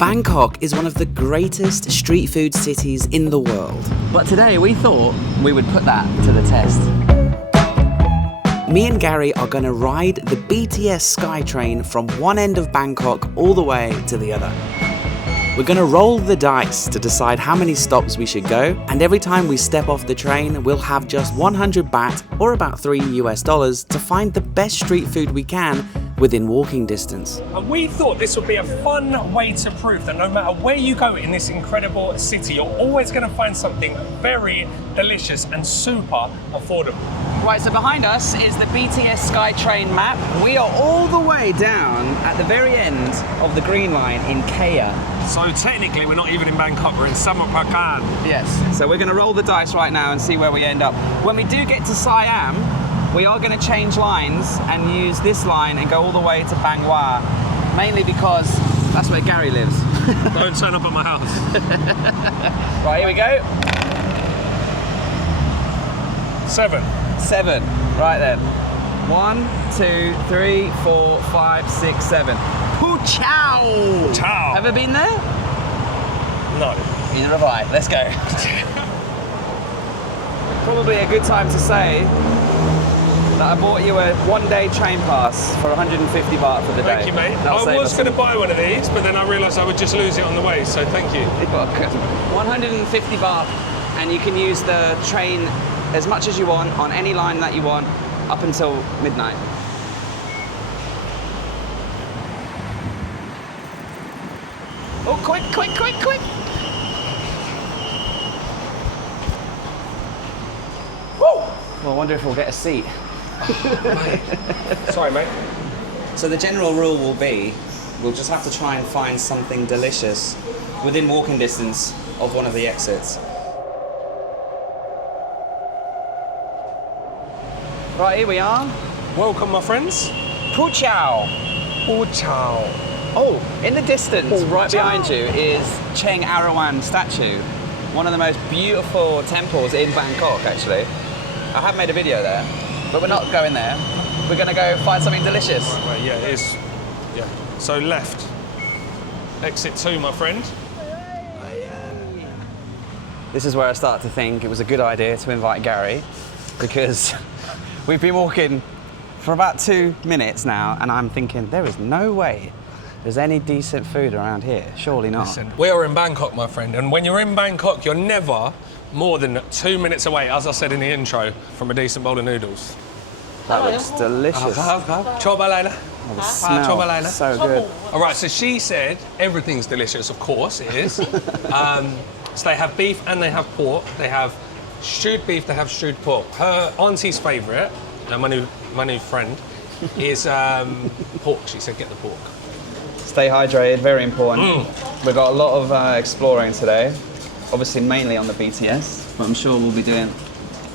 Bangkok is one of the greatest street food cities in the world. But today we thought we would put that to the test. Me and Gary are going to ride the BTS Skytrain from one end of Bangkok all the way to the other. We're going to roll the dice to decide how many stops we should go, and every time we step off the train, we'll have just 100 baht, or about $3 to find the best street food we can within walking distance. And we thought this would be a fun way to prove that no matter where you go in this incredible city, you're always going to find something very delicious and super affordable. Right, so behind us is the BTS Skytrain map. We are all the way down at the very end of the green line in Kheha. So technically we're not even in Bangkok, we're in Samarkand. Yes. So we're going to roll the dice right now and see where we end up. When we do get to Siam, we are going to change lines and use this line and go all the way to Bang Hua, mainly because that's where Gary lives. Don't turn up at my house. Right, here we go. 7. 7. Right then. 1, 2, 3, 4, 5, 6, 7. Pu Chao! Ciao. Ever been there? No. Neither have I. Let's go. Probably a good time to say that I bought you a one-day train pass for 150 baht for the day. Thank you, mate. I was going to buy one of these, but then I realised I would just lose it on the way, so thank you. 150 baht, and you can use the train as much as you want on any line that you want up until midnight. Oh, quick, quick, quick, quick! Woo! Well, I wonder if we'll get a seat. Sorry, mate. So the general rule will be, we'll just have to try and find something delicious within walking distance of one of the exits. Right, here we are. Welcome, my friends. Pu Chao. Pu Chao. Oh, in the distance, right behind you, is Cheng Arawan statue. One of the most beautiful temples in Bangkok, actually. I have made a video there, but we're not going there. We're going to go find something delicious. Right, yeah, it is. Yeah. So left. Exit 2, my friend. This is where I start to think it was a good idea to invite Gary, because we've been walking for about 2 minutes now, and I'm thinking there is no way there's any decent food around here. Surely not. Listen, we are in Bangkok, my friend, and when you're in Bangkok, you're never more than 2 minutes away, as I said in the intro, from a decent bowl of noodles. That looks delicious. Choba laila. Oh, the smell, so good. All right, so she said everything's delicious, of course it is. So they have beef and they have pork. They have stewed beef, they have stewed pork. Her auntie's favourite, my new friend, is pork. She said get the pork. Stay hydrated, very important. We've got a lot of exploring today. Obviously mainly on the BTS, but I'm sure we'll be doing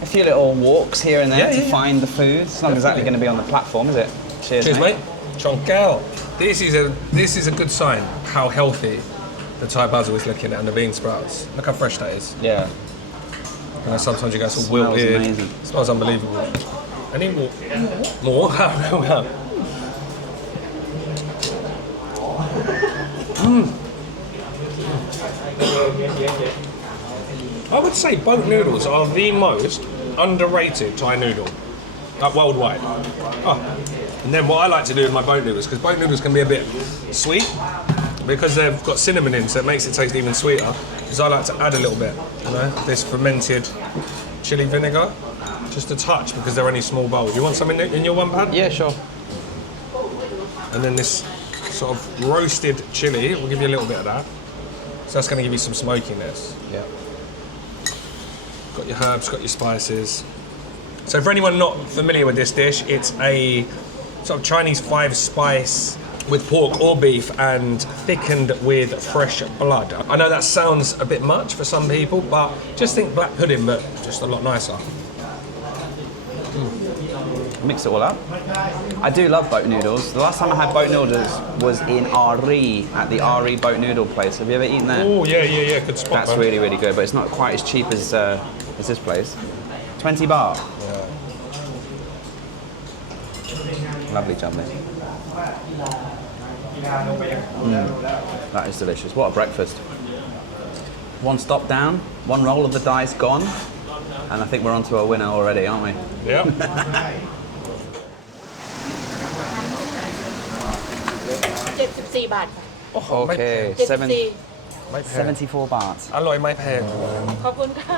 a few little walks here and there to find the food. It's not exactly going to be on the platform, is it? Cheers, mate. Chongkao. This is a good sign how healthy the Thai basil is looking at, and the bean sprouts. Look how fresh that is. Yeah. You know, sometimes you guys all wilted. Amazing. It smells unbelievable. I need more. More? I would say boat noodles are the most underrated Thai noodle, worldwide. And then what I like to do with my boat noodles, because boat noodles can be a bit sweet, because they've got cinnamon in, so it makes it taste even sweeter, is I like to add a little bit, you know, this fermented chili vinegar, just a touch, because they're only small bowls. You want some in your one pan? Yeah, sure. And then this sort of roasted chili, we'll give you a little bit of that. So that's going to give you some smokiness. Yeah. Got your herbs, got your spices. So for anyone not familiar with this dish, it's a sort of Chinese 5-spice with pork or beef and thickened with fresh blood. I know that sounds a bit much for some people, but just think black pudding, but just a lot nicer. Mix it all up. I do love boat noodles. The last time I had boat noodles was in Ari, at the Ari boat noodle place. Have you ever eaten there? Oh, yeah, good spot. That's really, really good, but it's not quite as cheap as this place. 20 baht. Yeah. Lovely jubbly. That is delicious. What a breakfast. One stop down, one roll of the dice gone, and I think we're on to a winner already, aren't we? Yep. 74 บาทค่ะ Okay, 74 ไม่แพง 74 baht. อร่อยไม่แพง ขอบคุณค่ะ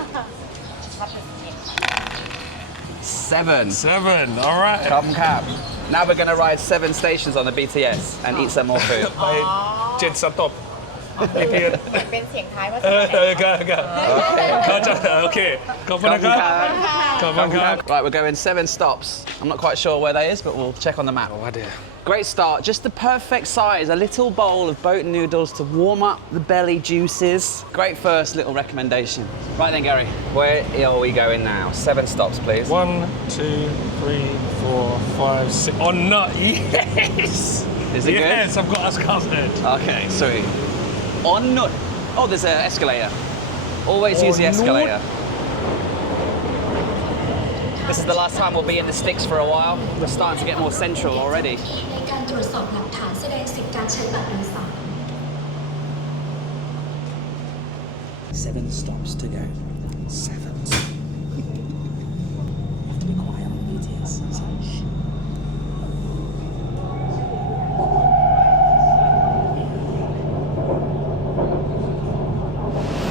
7. All right. Come cap. Now we're going to ride 7 stations on the BTS and eat some more food. ไป7 สต็อปรีพีท เป็นเสียงท้ายว่า โอเคขอบคุณนะครับ ขอบคุณครับ Right, we're going 7 stops. I'm not quite sure where that is, but we'll check on the map. Great start, just the perfect size. A little bowl of boat noodles to warm up the belly juices. Great first little recommendation. Right then, Gary, where are we going now? 7 stops, please. 1, 2, 3, 4, 5, 6. Oh, no, yes! Is it good? Yes, I've got us covered. Okay, sweet. On nut. Oh, there's an escalator. Always use the escalator. This is the last time we'll be in the sticks for a while. We're starting to get more central already. ในการตรวจสอบหลักฐานแสดงสิทธิการใช้บัตรโดยสาร 7 stops to go. 7. You have to be quiet on the BTS.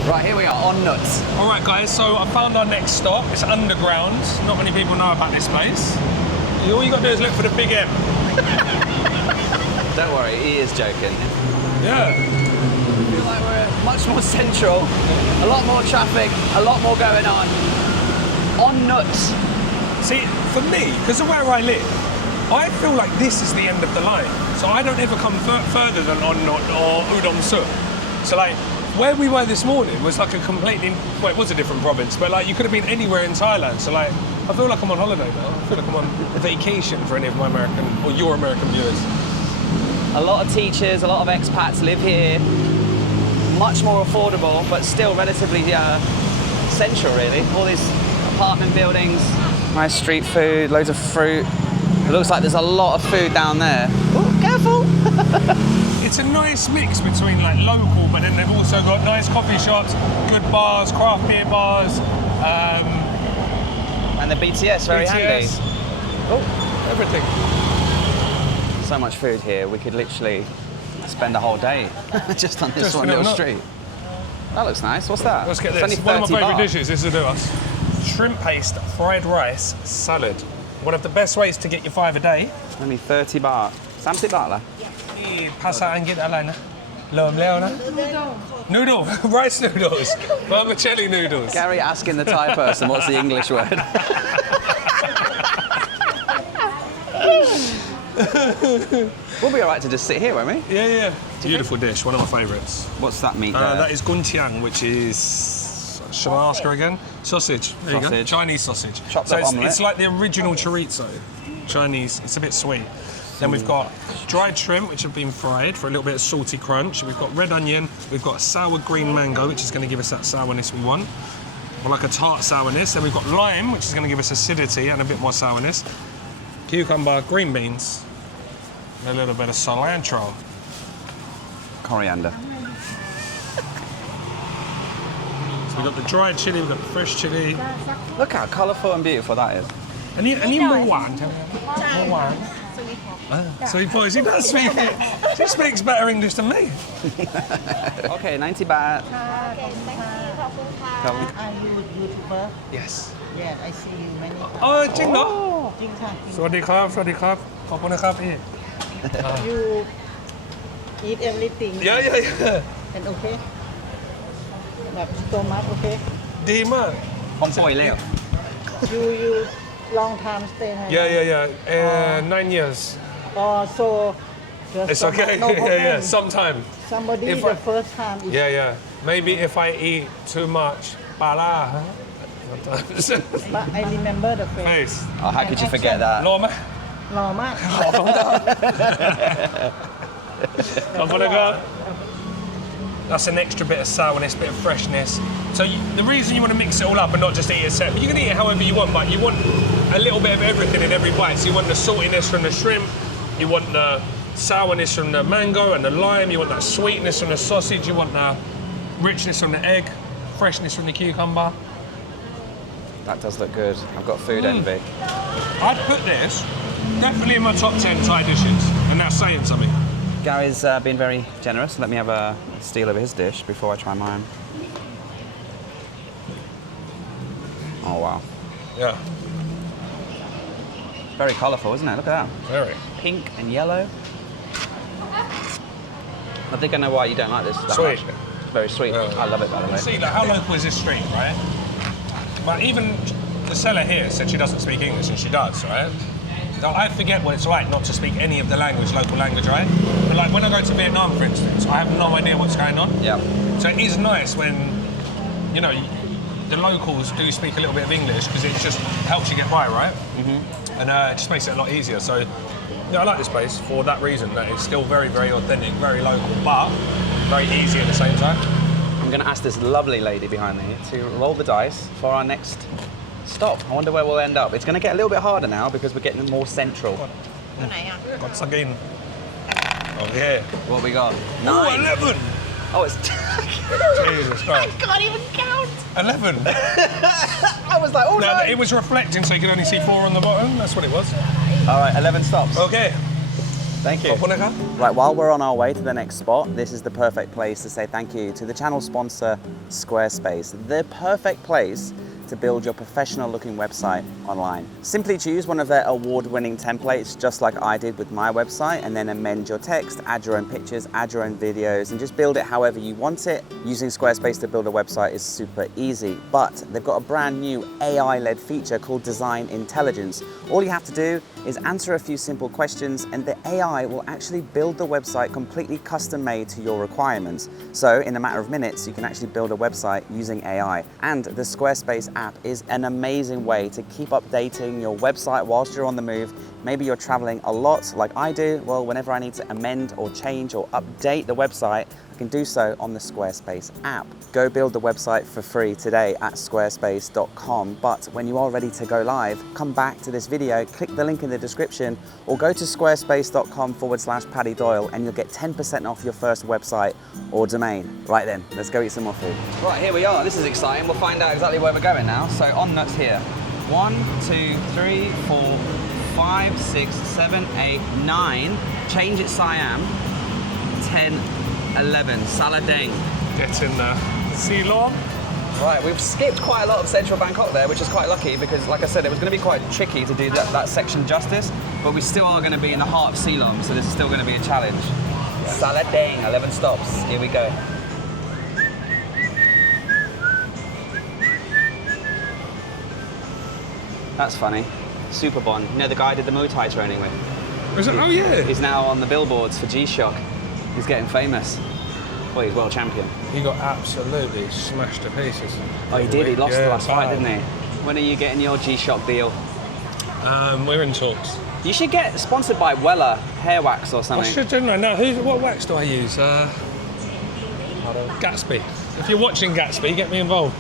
Right, here we are, on nuts. All right, guys, so I found our next stop. It's underground. Not many people know about this place. All you got to do is look for the big M. Don't worry, he is joking. Yeah. I feel like we're much more central, a lot more traffic, a lot more going on. On nuts. See, for me, because of where I live, I feel like this is the end of the line. So I don't ever come further than On Nut or Udon Suk. So like, where we were this morning was like a completely, well, it was a different province, but like you could have been anywhere in Thailand. So like, I feel like I'm on holiday now. I feel like I'm on vacation for any of my American or your American viewers. A lot of teachers, a lot of expats live here. Much more affordable, but still relatively central, really. All these apartment buildings. Nice street food, loads of fruit. It looks like there's a lot of food down there. Oh, careful! It's a nice mix between like local, but then they've also got nice coffee shops, good bars, craft beer bars, And the BTS, very handy. Oh, everything. So much food here, we could literally spend a whole day just on this Just one for little nut. street. That looks nice. What's that? Let's get It's this. only One of 30 my favourite baht. dishes. This will do us. Shrimp paste, fried rice, salad. One of the best ways to get your 5 a day. Only 30 baht. 30 baht lah. นี่ภาษาอังกฤษอะไรนะเริ่มแล้วนะ Noodle. Rice noodles. Vermicelli noodles. Gary asking the Thai person what's the English word. We'll be alright to just sit here, won't we? Yeah. Beautiful dish. One of my favourites. What's that meat there? That is guntiang, which is. Shall I ask her again? Sausage. There you go. Sausage. Chinese sausage. Chopped so up omelette. it's like the original chorizo. Chinese. It's a bit sweet. Then we've got dried shrimp, which have been fried for a little bit of salty crunch. We've got red onion. We've got sour green mango, which is going to give us that sourness we want. Or like a tart sourness. Then we've got lime, which is going to give us acidity and a bit more sourness. Cucumber, green beans, and a little bit of cilantro. Coriander. So we've got the dried chili, we've got the fresh chili. Look how colourful and beautiful that is. And you more one. More one. Sweet boys, he does speak it. She speaks better English than me. Okay, 90 baht. Come. Are you YouTuber? Yes. Yeah, I see you many times. Oh, จริงเหรอ จริงค่ะ สวัสดีครับ สวัสดีครับ ขอบคุณนะครับพี่ You eat everything Yeah. and okay แบบ so much okay ดีมาก Không bồi leo. you long time stay Thailand Yeah. 9 years. oh so just It's okay. no problem Yeah. Sometime. somebody If the first time is Yeah. Maybe if I eat too much pala, sometimes. but I remember the face Face. Oh, how could you forget that? รอไหม หล่อมาก ขอบคุณนะครับ That's an extra bit of sourness, bit of freshness. So the reason you want to mix it all up and not just eat it separate, you can eat it however you want, but you want a little bit of everything in every bite. So you want the saltiness from the shrimp, you want the sourness from the mango and the lime. You want that sweetness from the sausage. You want the richness from the egg, freshness from the cucumber. That does look good. I've got food envy. I'd put this definitely in my top 10 Thai dishes, and that's saying something. Gary's been very generous. Let me have a steal of his dish before I try mine. Oh, wow. Yeah, Very colourful, isn't it? Look at that. very. Pink and yellow. I think I know why you don't like this that Sweet. much. It's very sweet. Yeah. I love it, by the way. See, like, how local is this street, right? But even the seller here said she doesn't speak English, and she does, right? So I forget what it's like not to speak any of the language, local language, right? But like when I go to Vietnam, for instance, I have no idea what's going on. Yeah. So it is nice when, you know, the locals do speak a little bit of English because it just helps you get by, right? Mm-hmm. And it just makes it a lot easier. So, yeah, I like this place for that reason, that it's still very, very authentic, very local, but very easy at the same time. I'm going to ask this lovely lady behind me to roll the dice for our next stop. I wonder where we'll end up. It's going to get a little bit harder now because we're getting more central. ตัวไหนอ่ะ Once again. Okay. What we got? Oh, 11! Oh, it's... Jesus Christ. can't even count 11. I was like, oh, No, no. it was reflecting, so you could only see 4 on the bottom. That's what it was. All right, 11 stops. Okay. Thank you. Right, while we're on our way to the next spot, this is the perfect place to say thank you to the channel sponsor, Squarespace. The perfect place to build your professional looking website online. Simply choose one of their award-winning templates, just like I did with my website, and then amend your text, add your own pictures, add your own videos, and just build it however you want it. Using Squarespace to build a website is super easy, but they've got a brand new AI-led feature called Design Intelligence. All you have to do is answer a few simple questions, and the AI will actually build the website completely custom-made to your requirements. So in a matter of minutes, you can actually build a website using AI. And the Squarespace app is an amazing way to keep updating your website whilst you're on the move. Maybe you're traveling a lot like I do. Well, whenever I need to amend or change or update the website, I can do so on the Squarespace app. Go build the website for free today at squarespace.com. But when you are ready to go live, come back to this video, click the link in the description, or go to squarespace.com/Paddy Doyle and you'll get 10% off your first website or domain. Right then, let's go eat some more food. Right, here we are. This is exciting. We'll find out exactly where we're going now. So on nuts here. 1, 2, 3, 4, 5, 6, 7, 8, 9. Change it Siam. 10, 11. Saladang. Getting Ceylon. Right, we've skipped quite a lot of central Bangkok there, which is quite lucky because, like I said, it was going to be quite tricky to do that section justice, but we still are going to be in the heart of Ceylon, so this is still going to be a challenge. Saladang, 11 stops. Here we go. That's funny. Superbon. You know the guy I did the Muay Thai training with? Is it? Oh, yeah. He's now on the billboards for G-Shock. He's getting famous. Well, he's world champion. He got absolutely smashed to pieces. Oh, he did. He lost the last fight, bad. didn't he? When are you getting your G-Shock deal? We're in talks. You should get sponsored by Weller hair wax or I something. should, didn't I? Now, what wax do I use? Gatsby. If you're watching Gatsby, get me involved.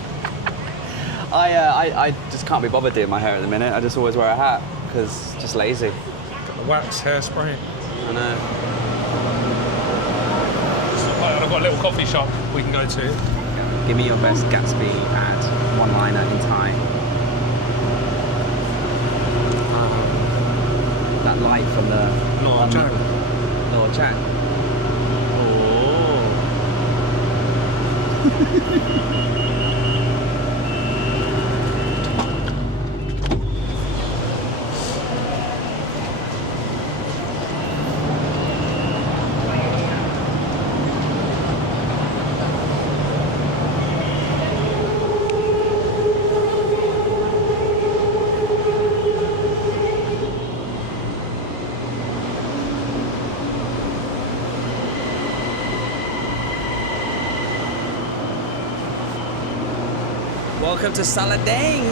I just can't be bothered doing my hair at the minute. I just always wear a hat because just lazy. Got the wax hairspray. I know. I've got a little coffee shop we can go to. Give me your best Gatsby ad, one-liner in Thai. That light from the Lord Jack. Lord Jack. Welcome to Saladang.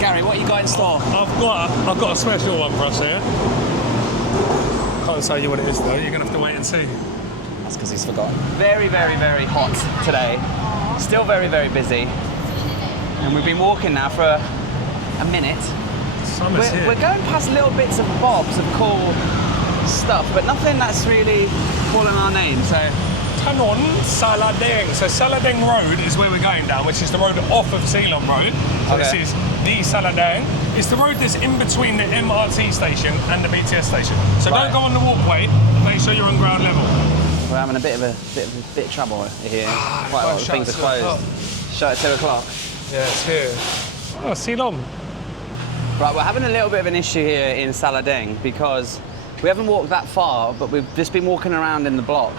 Gary, what you got in store? I've got a special one for us here. Can't tell you what it is though. You're gonna have to wait and see. That's because he's forgotten. Very, very, very hot today. Still very, very busy. And we've been walking now for a minute. Summer's here. We're going past little bits of bobs of cool stuff, but nothing that's really calling our name. So Tanon Saladang. So Saladang Road is where we're going down, which is the road off of Ceylon Road. So Okay. this is the Saladang. It's the road that's in between the MRT station and the BTS station. So Right. don't go on the walkway. Make sure you're on ground level. we're having a bit of trouble here. Quite a lot of shut things are at 2 o'clock. closed. Shut at 2 o'clock. Yeah, it's here. Oh, Ceylon. Right, we're having a little bit of an issue here in Saladang because we haven't walked that far, but we've just been walking around in the block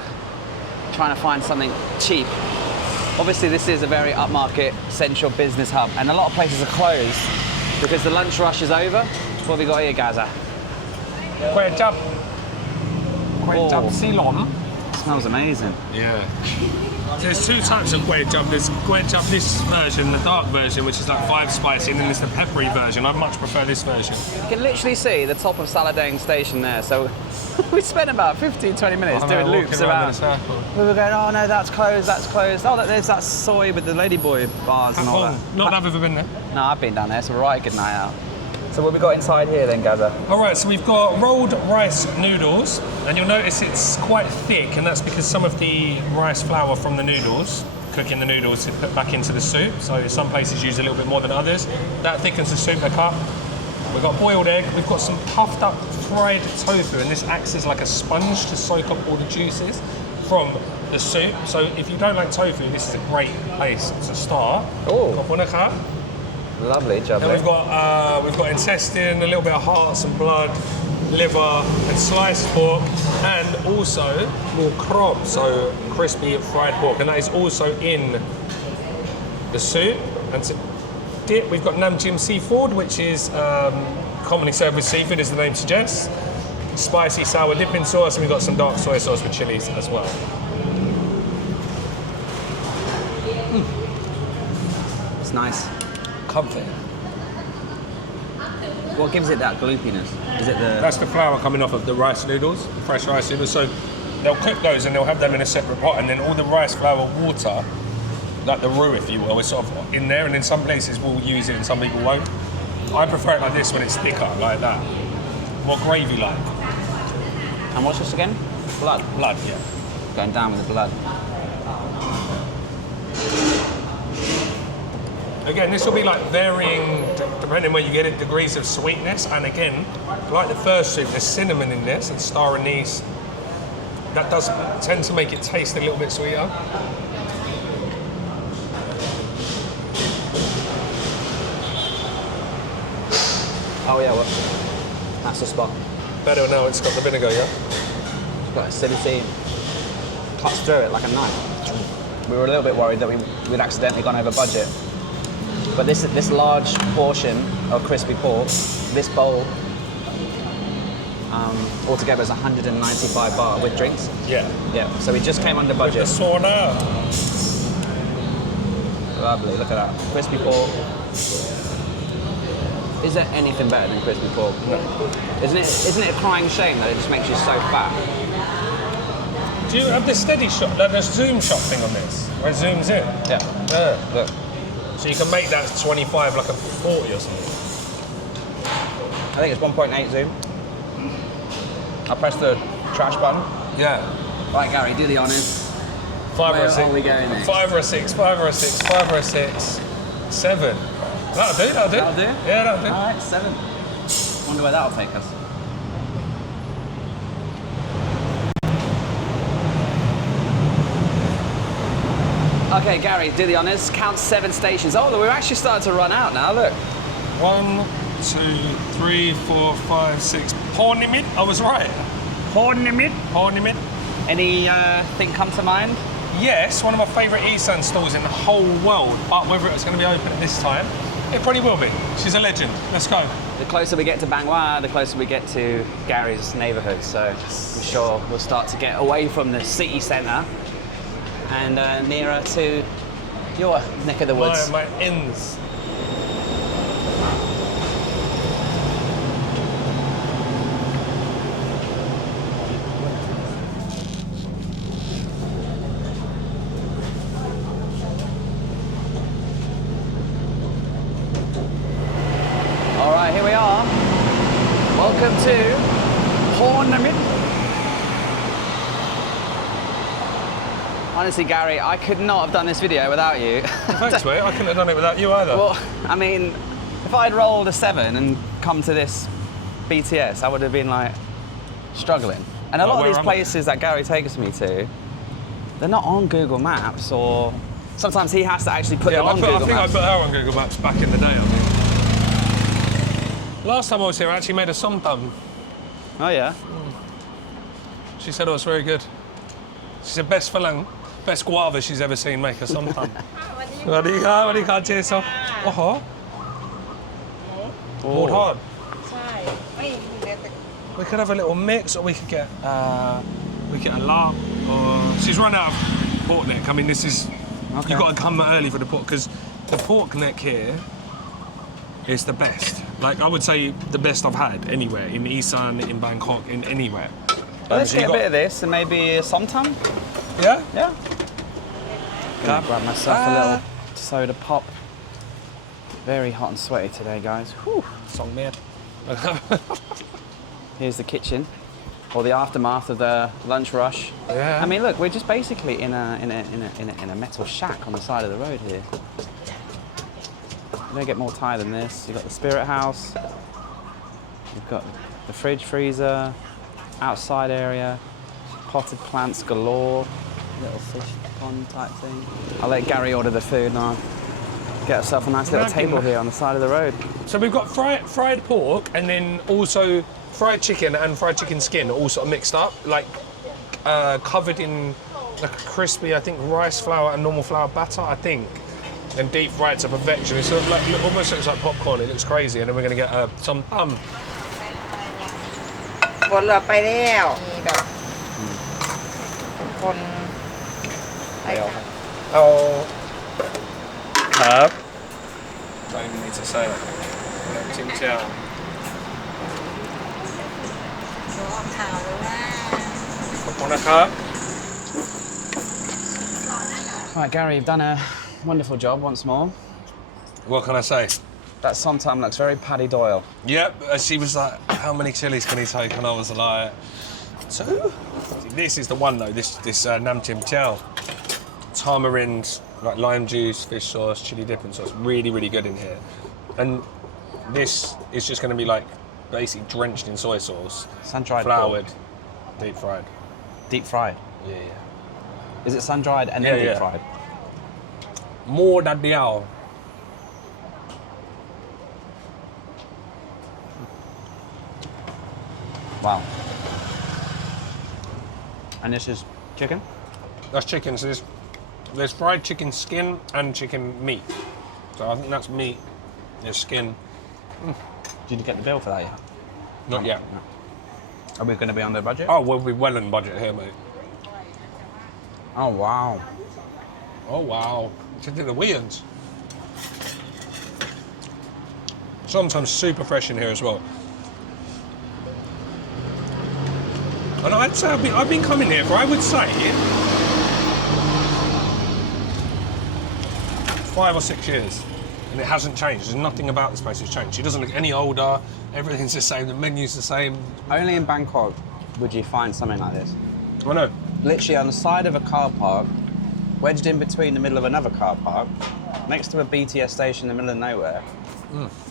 trying to find something cheap. Obviously, this is a very upmarket central business hub, and a lot of places are closed because the lunch rush is over. What have we got here, Gaza? Kway chap. Kway chap Oh. Ceylon. Smells amazing. Yeah. There's two types of kway chap. There's kway chap this version, the dark version, which is like 5 spicy, and then there's the peppery version. I much prefer this version. You can literally see the top of Saladang station there. So we spent about 15, 20 minutes doing loops around. We were going, oh no, that's closed, that's closed. Oh, there's that soy with the ladyboy bars and all that. Not that I've ever been there. No, I've been down there. It's a right good night out. So what have we got inside here then, Gaza? All right, so we've got rolled rice noodles, and you'll notice it's quite thick, and that's because some of the rice flour from the noodles, cooking the noodles to put back into the soup. So some places use a little bit more than others. That thickens the soup a cup. We've got boiled egg. We've got some puffed up fried tofu, and this acts as like a sponge to soak up all the juices from the soup. So if you don't like tofu, this is a great place to start. Oh. Kopunaka. Lovely, Then jubbly. we've got intestine, a little bit of heart, some blood, liver, and sliced pork, and also more krob, so crispy fried pork, and that is also in the soup. And to dip, we've got namjim seafood, which is commonly served with seafood, as the name suggests. Spicy sour dipping sauce, and we've got some dark soy sauce with chilies as well. It's nice. Comfy. What gives it that gloopiness? Is it the... That's the flour coming off of the rice noodles, the fresh rice noodles. So they'll cook those and they'll have them in a separate pot, and then all the rice flour water, like the roux, if you will, is sort of in there. And in some places we'll use it and some people won't. I prefer it like this when it's thicker, like that. More gravy like. And what's this again? Blood. Blood, yeah. Going down with the blood. Again, this will be like varying, depending where you get it, degrees of sweetness. And again, like the first soup, there's cinnamon in this and star anise. That does tend to make it taste a little bit sweeter. Oh yeah, well, that's the spot. Better now it's got the vinegar, yeah? It's got acidity. Cuts through it like a knife. We were a little bit worried that we'd accidentally gone over budget. But this large portion of crispy pork, this bowl, altogether is 195 baht with drinks. Yeah. Yeah, so we just came under The budget. sauna. Lovely, look at that. Crispy pork. Is there anything better than crispy pork? No. Isn't it a crying shame that it just makes you so fat? Do you have the steady shot, like the zoom shot thing on this? Where it zooms in? Yeah. Yeah. Look. So you can make that 25 like a 40 or something. I think it's 1.8 zoom. I'll press the trash button. Yeah. Right, Gary, do the honours. 5 Where or 6. are we going next? 5 or a 6, 5 or a 6, 5 or a 6, 7. That'll do, that'll do. That'll do? Yeah, that'll do. All right, 7. Wonder where that'll take us. Okay, Gary, do the honours. Count 7 stations. Oh, we're actually starting to run out now, look. 1, 2, 3, 4, 5, 6. Hornimid, I was right. Hornimid. Anything come to mind? Yes, one of my favourite Isan stores in the whole world, but whether it's going to be open at this time, it probably will be. She's a legend. Let's go. The closer we get to Bangkok, the closer we get to Gary's neighbourhood. So I'm sure we'll start to get away from the city centre and nearer to your neck of the woods. My ends. All right, here we are. Welcome to Hornamid. Honestly, Gary, I could not have done this video without you. Thanks, mate. I couldn't have done it without you either. Well, I mean, if I'd rolled a 7 and come to this BTS, I would have been like struggling. And a lot of these places that Gary takes me to, they're not on Google Maps, or sometimes he has to actually put them on Google Maps. I think I put her on Google Maps back in the day, I think. Last time I was here, I actually made a somtam. Oh, yeah? She said it was very good. She said best phalang, best guava she's ever seen make a somtam. What do you got, Jason? Oh, Hold hard. ใช่ไม่เหลือแต่ We could have a little mix, or we could get a lamb. Or she's run out of pork neck. I mean, this is you've got to come early for the pork, because the pork neck here is the best. Like, I would say the best I've had anywhere in Isan, in Bangkok, in anywhere. Let's get a bit of this and maybe a somtam. Yeah. Yeah. Gonna grab myself a little soda pop. Very hot and sweaty today, guys. Whew. Song man. Here's the kitchen, or the aftermath of the lunch rush. Yeah. I mean, look, we're just basically in a metal shack on the side of the road here. You don't get more Thai than this. You've got the spirit house. You've got the fridge, freezer, outside area, potted plants galore, little fish pond type thing. I'll let Gary order the food and I'll get ourselves a nice little table here on the side of the road. So we've got fried pork, and then also fried chicken and fried chicken skin, all sort of mixed up, like covered in like a crispy, I think, rice flour and normal flour batter, I think, and deep fried to perfection. It sort of like almost looks like popcorn. It looks crazy, and then we're going to get some คนเราไปแล้วมีแบบคนไปค่ะ ครับ Don't even need to say it. Tim Chow. ดูออกข่าวหรือว่า ขอบคุณนะครับ Right, Gary, you've done a wonderful job once more. What can I say? That somtam looks very Paddy Doyle. Yep, she was like, how many chilies can he take? And I was like, 2? This is the one though, this Nam Tim Chow. Tamarind, like lime juice, fish sauce, chili dipping sauce, really, really good in here. And this is just going to be like basically drenched in soy sauce. Sun-dried floured, deep fried. Deep fried? Yeah. Is it sun-dried and then deep fried? More than the owl. Wow. And this is chicken? That's chicken, so there's fried chicken skin and chicken meat. So I think that's meat, there's skin. Did you get the bill for that yet? Not yet. No. Are we going to be under budget? Oh, we'll be well in budget here, mate. Oh, wow. Oh, wow. To do the weirds. Sometimes super fresh in here as well. And I'd say I've been coming here for, I would say, 5 or 6 years. And it hasn't changed. There's nothing about this place that's changed. It doesn't look any older. Everything's the same. The menu's the same. Only in Bangkok would you find something like this. I know. Literally on the side of a car park, wedged in between the middle of another car park, next to a BTS station in the middle of nowhere,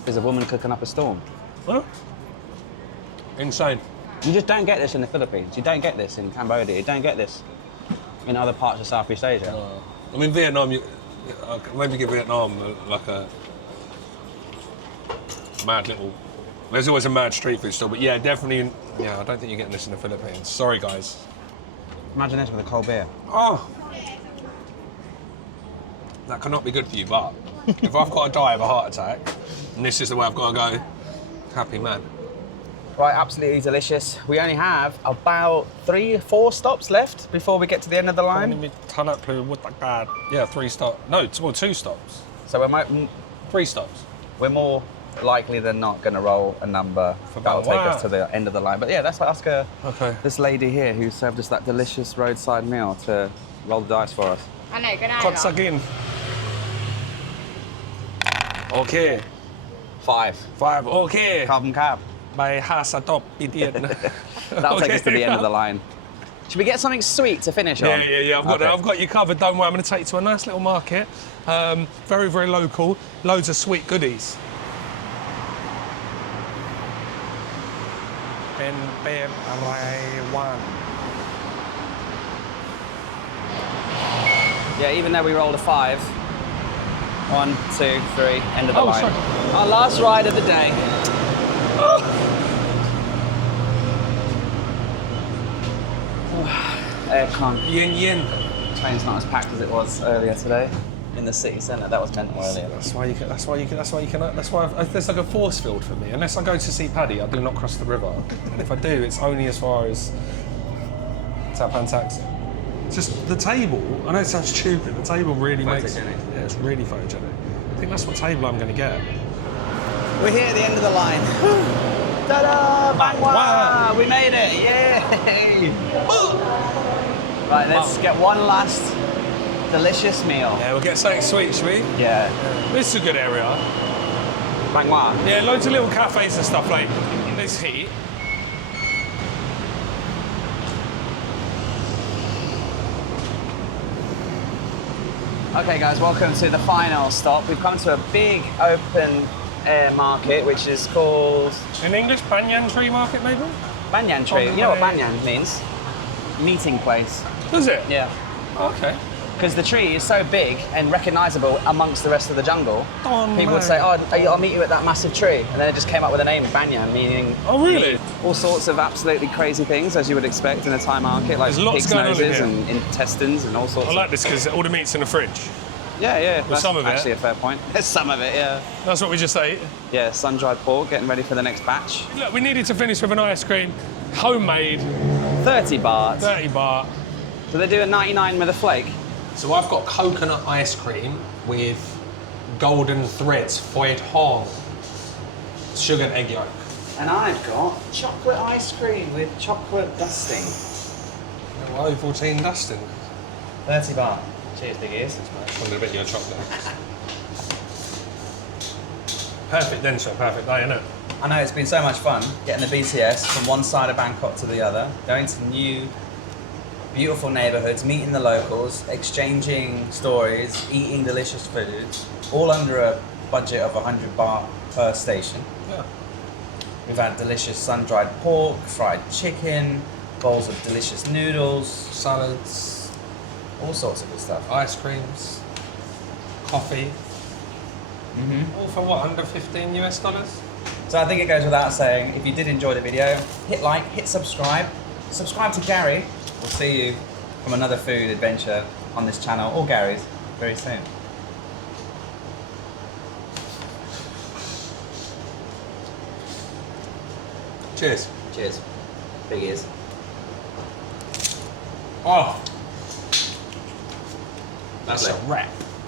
there's a woman cooking up a storm. Huh? Insane. You just don't get this in the Philippines. You don't get this in Cambodia. You don't get this in other parts of Southeast Asia. I mean, Vietnam, maybe give Vietnam like a mad little... There's always a mad street food store, but yeah, definitely, yeah, I don't think you're getting this in the Philippines. Sorry, guys. Imagine this with a cold beer. Oh! That cannot be good for you, but if I've got to die of a heart attack, and this is the way I've got to go, happy man. Right, absolutely delicious. We only have about 3 or 4 stops left before we get to the end of the line. Yeah, 3 stops. No, 2 stops. So we're 3 stops. we're more likely than not going to roll a number that'll take us to the end of the line. But yeah, let's ask this lady here who served us that delicious roadside meal to roll the dice for us. อันไหนก็ได้ Cut sagin. Okay. 5. 5. Okay. Carbon cab. By 5 stop BTS. That'll take us to the end of the line. Should we get something sweet to finish on? Yeah. I've got you covered. Don't worry. I'm going to take you to a nice little market. Very, very local. Loads of sweet goodies. Yeah, even though we rolled a 5. 1, 2, 3, end of the line. Sorry. Our last ride of the day. Aircon. Yin. Train's not as packed as it was earlier today in the city centre. That was mental earlier. That's why there's like a force field for me. Unless I go to see Paddy, I do not cross the river. And if I do, it's only as far as Tapan Taxi. Just the table, I know it sounds stupid, the table really makes it. Yeah, it's really photogenic. I think that's what table I'm going to get. We're here at the end of the line. Ta-da! Bangwa! We made it! Yay! Right, let's get one last delicious meal. Yeah, we'll get something sweet, shall we? Yeah. This is a good area. Bangwa. Yeah, loads of little cafes and stuff like in this heat. Okay guys, welcome to the final stop. We've come to a big open air market which is called... In English, banyan tree market maybe? Banyan tree. You know what banyan means? Meeting place. Does it? Yeah. Okay. Because the tree is so big and recognisable amongst the rest of the jungle. Oh, people would say, I'll meet you at that massive tree. And then it just came up with the name banyan, meaning... Oh, really? All sorts of absolutely crazy things, as you would expect in a Thai market, like There's lots pig's going on in noses here. and intestines and all sorts I like this because all the meat's in the fridge. Yeah, that's some of it. actually a fair point. There's some of it, yeah. That's what we just ate. Yeah, sun-dried pork, getting ready for the next batch. Look, we needed to finish with an ice cream. Homemade, 30 baht. 30 baht. Do they do a 99 with a flake? So I've got coconut ice cream with golden threads, fried hong, sugar and egg yolk. And I've got chocolate ice cream with chocolate dusting. Little Ovaltine dusting. 30 baht. Cheers, big ears. I'm going to bit your chocolate. Perfect then, sir. Perfect day, isn't it? I know, it's been so much fun getting the BTS from one side of Bangkok to the other, going to new, beautiful neighbourhoods, meeting the locals, exchanging stories, eating delicious foods, all under a budget of 100 baht per station. Yeah. We've had delicious sun-dried pork, fried chicken, bowls of delicious noodles, Salads, all sorts of good stuff. ice creams, coffee. All for what, under 15 US dollars? So I think it goes without saying, if you did enjoy the video, hit like, hit subscribe to Gary. We'll see you from another food adventure on this channel, or Gary's, very soon. Cheers. Cheers. Big ears. Oh, That's that's a wrap.